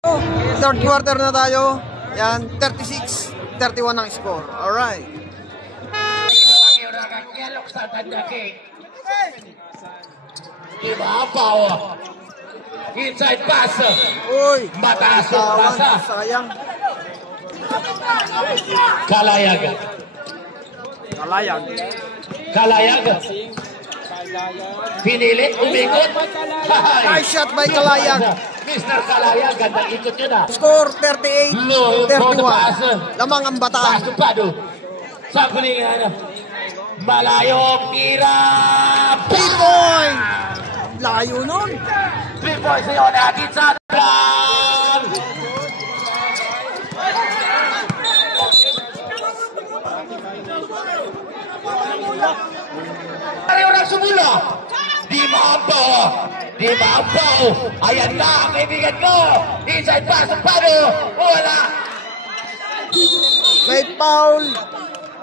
Third quarter na tayo. Yan, 36-31 ang score. Alright. Inside pass. Uy, mataas. sayang. Kalayag. Pinilit, umikot. Nice shot by Kalayag. Mr. Kalayag, gandang ikot yun ah. Score 38-31. Lamang ang Bataan. Pado. Sa kulingan. Malayo, tira. 3 point. Layo nun. 3 points na yun. Atin sa drum. Ayaw na sumula. Di maampaw. Ayan na, kaibigan ko. Inside pass, Pado. Wala. May foul.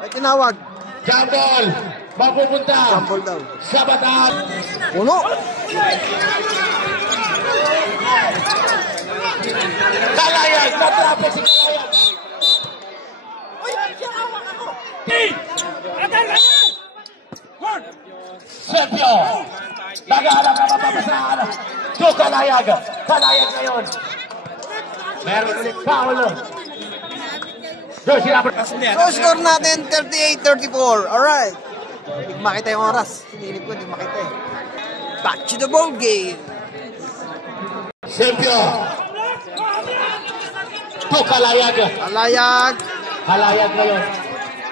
May tinawag. Jump ball. Mapupunta. Jump ball daw. Sa Bataan. Puno. Kalayag. Natrapit si Kalayag. Sepio. Naghahanap na mapapasaan. So Kalayag. Kalayag ngayon. Meron ulit foul. So score natin 38-34. Alright. Makita yung oras. Sinilip ko, hindi makita eh. Back to the ball game. Sepio. To Kalayag. Kalayag ngayon.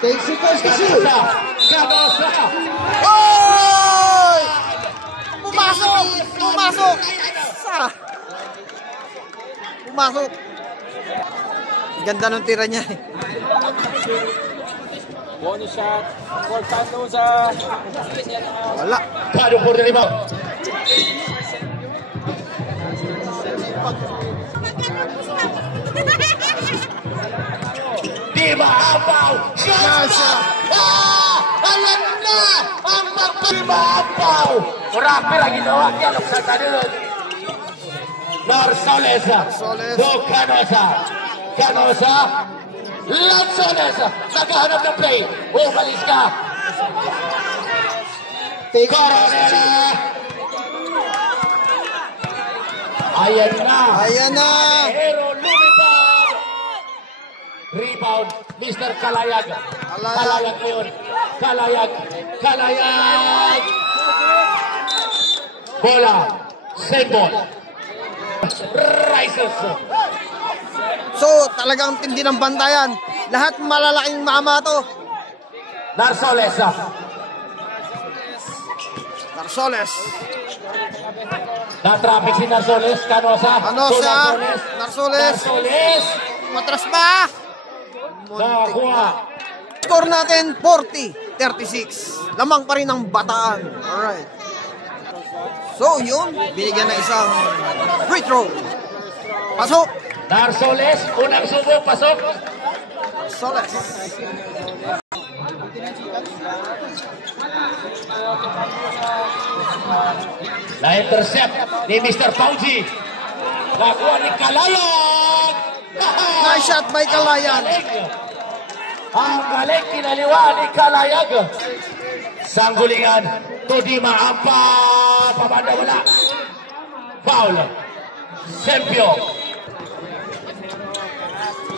Take seconds to shoot. Kanosa. Oy! Pumasok. Ganda ng tira niya eh. Bonus shot. For Kanosa. Wala. Pado for the rebound. Di maapaw. Ayan na ang magpapaapaw. Rapper ang ginawa niya. Luksan na doon. Narsoles. Do Canosa. Lanzones. Naghahanap ng play. Umalis ka. Coronera. Ayan na. Pero lumipad. Rebound. Mr. Kalayag. Kalayag ngayon. Kalayag. Bola. Same ball. Rises. So, talagang tindi ng bantayan. Lahat malalaking mama to. Narsoles. Na-traffic si Narsoles. Canosa. Narsoles. Matras ba? Nakakuha. Score natin 40-36. Lamang pa rin ang Bataan. Alright. So, yun. Binigyan na isang free throw. Pasok. Narsoles. Unang subo. Pasok. Narsoles. Na-intercept ni Mr. Pauji. Nakuha ni Kalayag. Nice shot by Kalayag. Ang galing kinaliwa ni Kalayag. Sanggulingan. Tudi maampa. Pabanda wala. Foul. Sempio.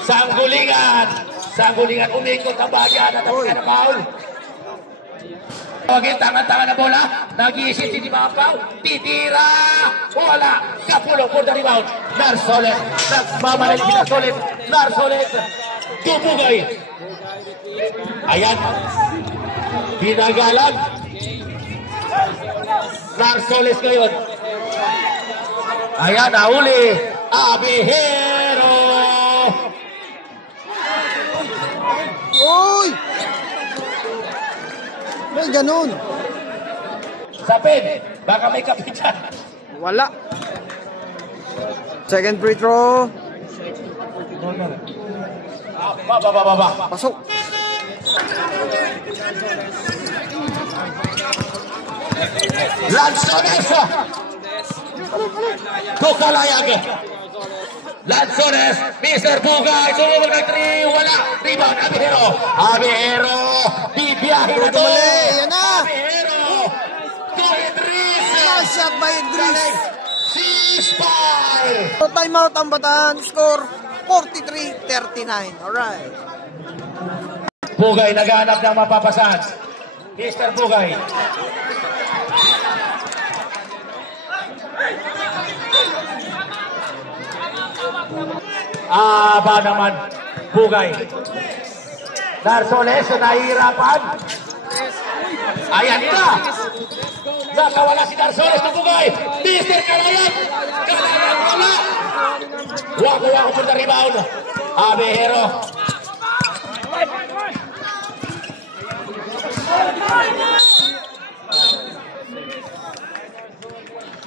Sanggulingan. Umikot ang bagyan at ang na foul. Tawagin, tangan-tangan na bola. Nag-iisip si Di Mampaw. Titira. Wala. Kapulong for the rebound. Narsoles. Nagmamalit si Narsoles. Tupugay. Ayan. Pinagalag. Narsoles ngayon. Ayan, nahuli. Abihero. Uy! May ganun. Sapin. Baka may kapitan. Wala. Second free throw. Baba. Pasok. Lanzones. To Kalayag. Lanzones, Mr. Bugay, sumubog ng 3, wala. Rebound, Abihero. Abihero, bibiyahin na to. Yan na. Abihero, to Idris. Nice shot by Idris. Ceasefire. So, timeout ang Bataan. Score 43-39. Alright. Bugay naghanap ng mapapasan. Mr. Bugay. Aba naman, Bugay. Narsoles, nahihirapan. Ayan na. Nakawala si Narsoles ng Bugay. Mr. Kalayan. Kalayan wala. Wako-wako for the rebound. Abihero.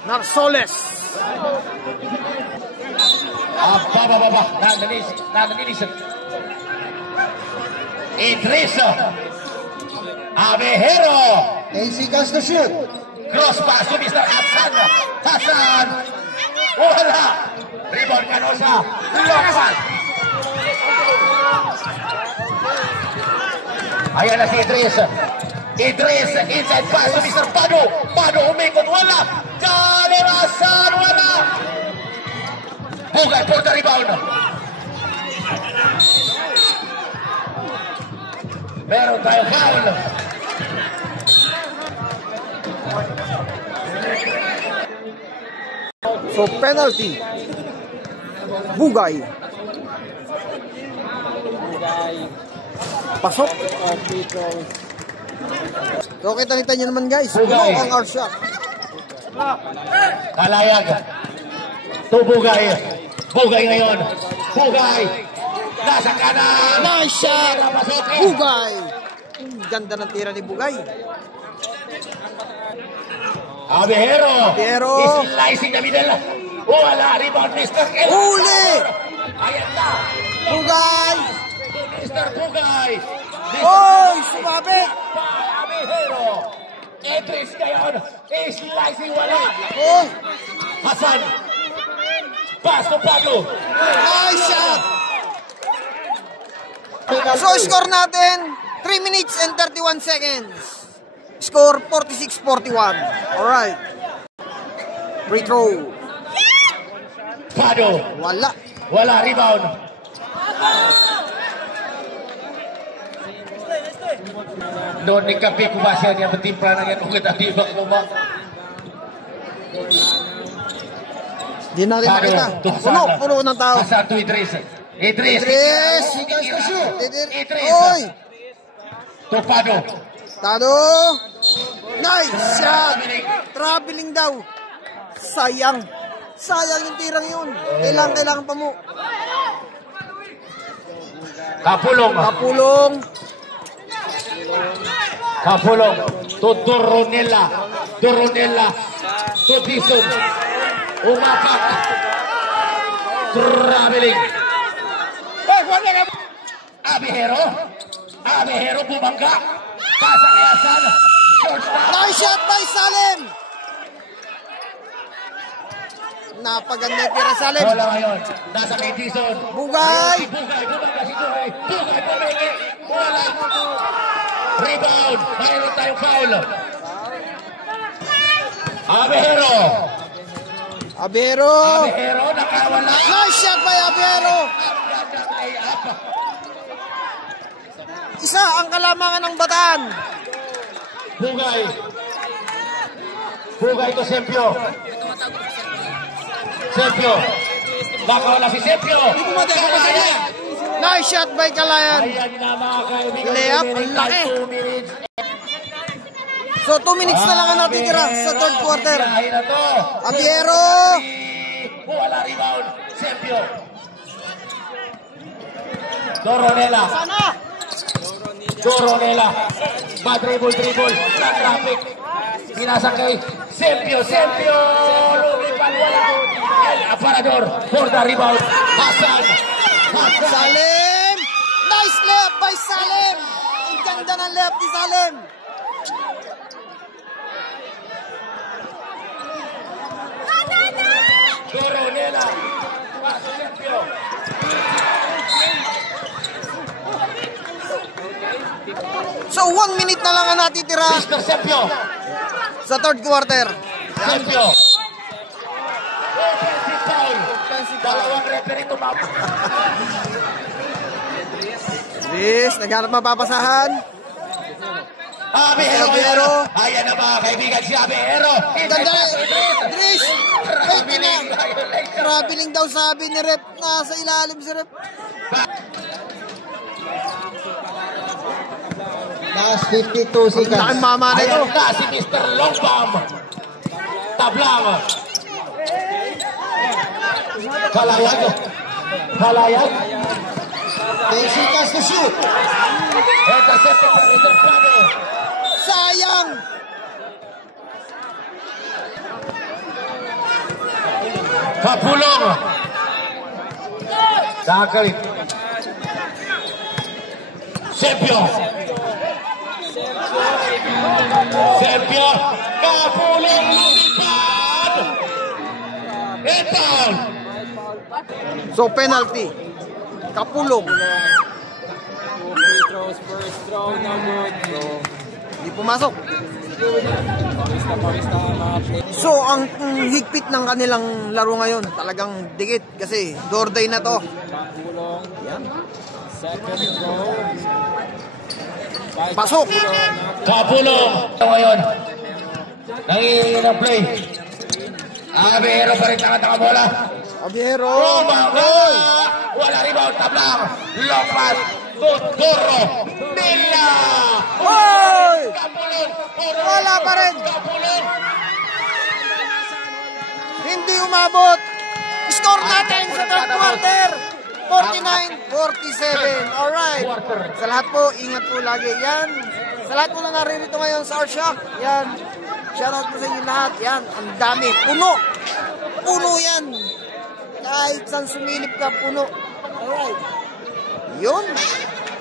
Narsoles. Baba. Nananilis. Idris. Abihero. AC comes to shoot. Cross pass to Mr. Hassan. Wala. Rebound Canosa. Local. Ayan na si Idris. Idris, inside pass to Mr. Pado. Pado umikot. Wala. Kalirasan. Wala. Bugay for the rebound. Meron tayong foul. So, penalty. Bugay. Bugay. Pasok. Free throw. So, kita nyo naman guys. Bugay. Ang our shot. Kalayag. To Bugay. Bugay ngayon. Bugay. Nasa kanan. Nice shot. Pasok. Bugay. Ganda ng tira ni Bugay. Abihero. Abihero. Slicing the middle. Wala. Rebound Mr. Kel. Huli. Ayan na. Bugay. Mr. Bugay. Oy, sumabit. Abihero. Idris ngayon. Slicing wala. Oh, Hassan. Pass to Pablo. nice shot. So, score natin 3 minutes and 31 seconds. Score 46-41. Alright. Free throw. Pado. Wala. Wala. Rebound. Doon ni Kapi Kubasya niya betimpla na yan. Ugat ang ibang kumang. Di natin makita. Puno ng tao. Hassan to Idris. Idris. Idris. Idris. Oy. To Pado. Tado. Nice shot. Traveling daw. Sayang. Sayang yung tirang yun. Kailangan pa mo. Kapulong. Kapulong. Kapulong. To Doronella. Doronella. To Dison. Umapak. Traveling. Abihero. Abihero bumangga. Pasa kay Hassan. Nice shot by Salem. Napaganda yung tira Salem. Wala ngayon. Nasa kay Dison. Bugay. Bugay. Bumangga si Bugay. Bugay pumili. Wala. Rebound. Mayroon tayong foul. Abihero. Abero. Abihero nakawala. Nice shot by Abero. Isa ang kalamangan ng Bataan. Bugay. Bugay to Sempio. Sempio. Nakawala si Sempio. Kalayan. Nice shot by Kalayan. Ayan na mga kaibigan. Layup, ang laki. So 2 minutes na lang ang natitira sa third quarter. Abiero. Wala rebound. Sempio. Doronella. Doronella. Dribble. Sa traffic. Pinasa kay Sempio. Lumipan wala. El Aparador. For the rebound. Hassan. Salem. Nice layup by Salem. Ang ganda ng layup ni Salem. Doronella. Sempio. So 1 minute na lang ang natitira Mr. Sepio. sa third quarter. Sepio. Offensive foul. Dalawang referee tumama. Liz, naghanap mapapasahan. Abihero. Abihero. Ayan na mga kaibigan si Abihero. Ganda. Dris. Traveling daw sabi ni Rep. Nasa ilalim si Rep. Last 52 seconds. Laking mama na ito. Ayan na si Mr. Longbam. Tablang. Kalayag. Kalayag. 10 seconds to shoot. Intercepted by Mr. Prado. Sayang. Kapulong. Sakali. Sepio. Sepio. Kapulong lumipad. Ito. So penalty. Kapulong. 2 free throws, first throw, no good. So, Hindi pumasok. pawista mga play. So ang higpit ng kanilang laro ngayon, talagang dikit kasi door day na to. Kapulong. Yan. Second throw. Pasok. Kapulong. Ngayon. Nangihingi ng play. Abihero pa rin tanga-tanga bola. Abihero. Oy! Wala rebound. Tablang. Long pass. Tuturo. Nila. Hoy! Kapulong. Wala pa rin. Kapulong. Hindi umabot. Score natin sa third quarter. 49-47. Alright. Sa lahat po, ingat po lagi. Yan. Sa lahat po na naririto ngayon sa Arshock. Yan. Shoutout po sa inyo lahat. Yan. Ang dami. Puno. Puno yan. Kahit saan sumilip ka, puno. Alright. Yun.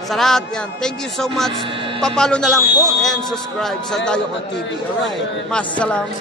Sa lahat yan. Thank you so much. Papalo na lang po and subscribe sa Dayo TV. Alright. Mas salam.